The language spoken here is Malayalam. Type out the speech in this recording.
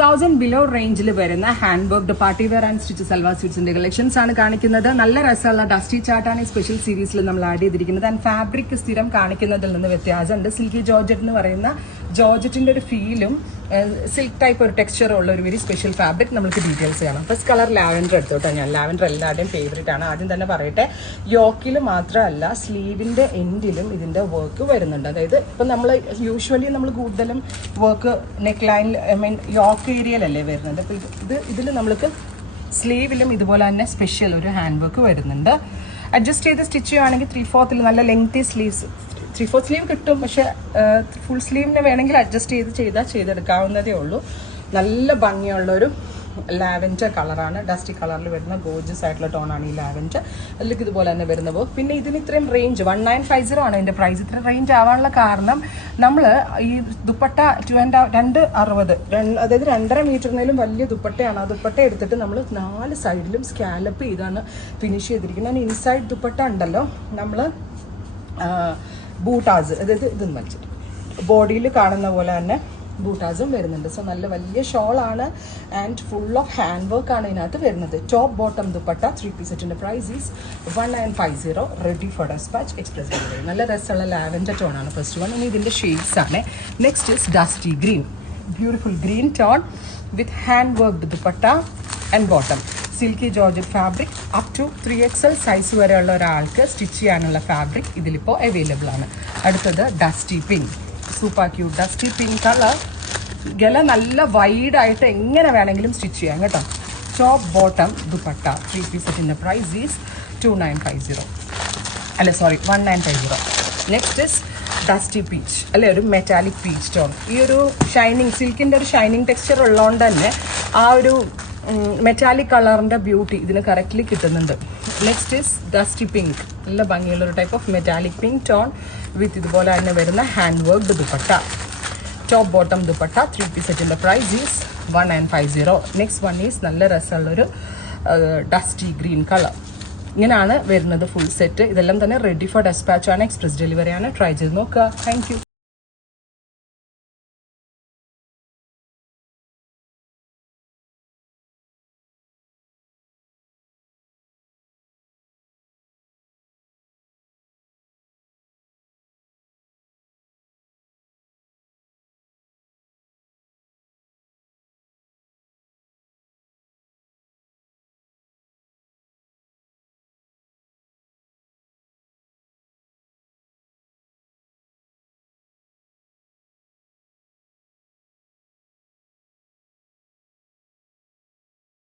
1000 ബിലോ റേഞ്ചിൽ വരുന്ന hand worked party wear and stitch salwar സ്യൂട്ട്സിന്റെ കളക്ഷൻസ് ആണ് കാണിക്കുന്നത്. നല്ല രസമുള്ള ഡസ്റ്റി ചാർട്ടാണ് ഈ സ്പെഷ്യൽ സീരീസിൽ നമ്മൾ ആഡ് ചെയ്തിരിക്കുന്നത്. ആൻഡ് ഫാബ്രിക് സ്ഥിരം കാണിക്കുന്നതിൽ നിന്ന് വ്യത്യാസമുണ്ട്. സിൽക്കി ജോർജറ്റ് എന്ന് പറയുന്ന ജോർജറ്റിന്റെ ഒരു ഫീലും സിൽക്ക് ടൈപ്പ് ഒരു ടെക്സ്ചറും ഉള്ള ഒരു വെരി സ്പെഷ്യൽ ഫാബ്രിക് നമുക്ക് ഡീറ്റെയിൽസ് ചെയ്യണം. ഫസ്റ്റ് കളർ ലാവൻഡർ എടുത്തോട്ടെ. ഞാൻ ലാവൻഡർ എല്ലാവരുടെയും ഫേവറേറ്റ് ആണ്. ആദ്യം തന്നെ പറയട്ടെ, യോക്കിൽ മാത്രമല്ല സ്ലീവിന്റെ എൻഡിലും ഇതിന്റെ വർക്ക് വരുന്നുണ്ട്. അതായത് ഇപ്പം നമ്മൾ യൂഷ്വലി നമ്മൾ കൂടുതലും വർക്ക് നെക്ക് ലൈനിൽ യോക്ക് ഏരിയയിലല്ലേ വരുന്നത്. അപ്പോൾ ഇതിൽ നമ്മൾക്ക് സ്ലീവിലും ഇതുപോലെ തന്നെ സ്പെഷ്യൽ ഒരു ഹാൻഡ് വർക്ക് വരുന്നുണ്ട്. അഡ്ജസ്റ്റ് ചെയ്ത് സ്റ്റിച്ച് ചെയ്യുകയാണെങ്കിൽ 3/4 നല്ല ലെങ്തി സ്ലീവ്സ് 3/4 സ്ലീവ് കിട്ടും. പക്ഷെ ഫുൾ സ്ലീവിനെ വേണമെങ്കിൽ അഡ്ജസ്റ്റ് ചെയ്തെടുക്കാവുന്നതേ ഉള്ളൂ. നല്ല ഭംഗിയുള്ളൊരു ലാവൻഡർ കളറാണ്. ഡസ്റ്റി കളറിൽ വരുന്ന ഗോർജസ് ആയിട്ടുള്ള ടോണാണ് ഈ ലാവൻഡർ. അതിലേക്ക് ഇതുപോലെ തന്നെ വരുന്ന വർക്ക്. പിന്നെ ഇതിന് ഇത്രയും റേഞ്ച് 1950 ആണ് ഇതിൻ്റെ പ്രൈസ്. ഇത്രയും റേഞ്ച് ആവാനുള്ള കാരണം നമ്മൾ ഈ ദുപ്പട്ട 260, അതായത് 2.5 മീറ്ററിനേലും വലിയ ദുപ്പട്ടയാണ്. ആ ദുപ്പട്ട എടുത്തിട്ട് നമ്മൾ 4 സൈഡിലും സ്കാലപ്പ് ചെയ്താണ് ഫിനിഷ് ചെയ്തിരിക്കുന്നത്. ഇൻസൈഡ് ദുപ്പട്ട ഉണ്ടല്ലോ, നമ്മൾ ബൂട്ടാസ്, അതായത് ഇതൊന്നും വലിച്ചിട്ട് ബോഡിയിൽ കാണുന്ന പോലെ തന്നെ ബൂട്ടാസും വരുന്നുണ്ട്. സോ നല്ല വലിയ ഷോളാണ് and full of hand work ആണ് ഇതിനകത്ത് വരുന്നത്. ടോപ്പ് ബോട്ടം ദുപ്പട്ട 3 പീസ് സെറ്റിന്റെ price is 1950. Ready for despatch, express delivery. നല്ല രസമുള്ള ലാവൻഡർ ടോൺ ആണ് ഫസ്റ്റ് വൺ. ഇനി ഇതിന്റെ ഷെയ്ഡ്സ് ആണ്. Next is dusty green, beautiful green tone with hand worked dupatta and bottom. Silky georgette fabric up to 3XL size വരെയുള്ള ഒരാൾക്ക് സ്റ്റിച്ച് ചെയ്യാനുള്ള ഫാബ്രിക് ഇതിലിപ്പോൾ അവൈലബിൾ ആണ്. അടുത്തത് dusty pink, super cute dusty pink colour. ഗല നല്ല വൈഡായിട്ട് എങ്ങനെ വേണമെങ്കിലും സ്റ്റിച്ച് ചെയ്യാം കേട്ടോ. ടോപ്പ് ബോട്ടം ദുപ്പട്ട 3 പീസ് സെറ്റിൻ്റെ price is 1950. Next is dusty peach, അല്ലെ ഒരു മെറ്റാലിക് പീച്ച് ടോൺ. ഈ ഒരു ഷൈനിങ് സിൽക്കിൻ്റെ ഒരു ഷൈനിങ് ടെക്സ്ചർ ഉള്ളതുകൊണ്ട് തന്നെ ആ ഒരു മെറ്റാലിക് കളറിൻ്റെ ബ്യൂട്ടി ഇതിന് കറക്റ്റ്ലി കിട്ടുന്നുണ്ട്. നെക്സ്റ്റ് ഇസ് ഡസ്റ്റി പിങ്ക്, നല്ല ഭംഗിയുള്ള ഒരു type of metallic pink tone with ഇതുപോലെ തന്നെ വരുന്ന hand worked dupatta. Top bottom dupatta 3 piece സെറ്റിൻ്റെ price is 1950. Next one is നല്ല രസമുള്ളൊരു ഡസ്റ്റി ഗ്രീൻ കളർ. ഇങ്ങനെയാണ് വരുന്നത് ഫുൾ സെറ്റ്. ഇതെല്ലാം തന്നെ റെഡി ഫോർ ഡെസ്പാച്ച് ആണ്, എക്സ്പ്രസ് ഡെലിവറി ആണ്. ട്രൈ ചെയ്ത് നോക്കുക. Thank you.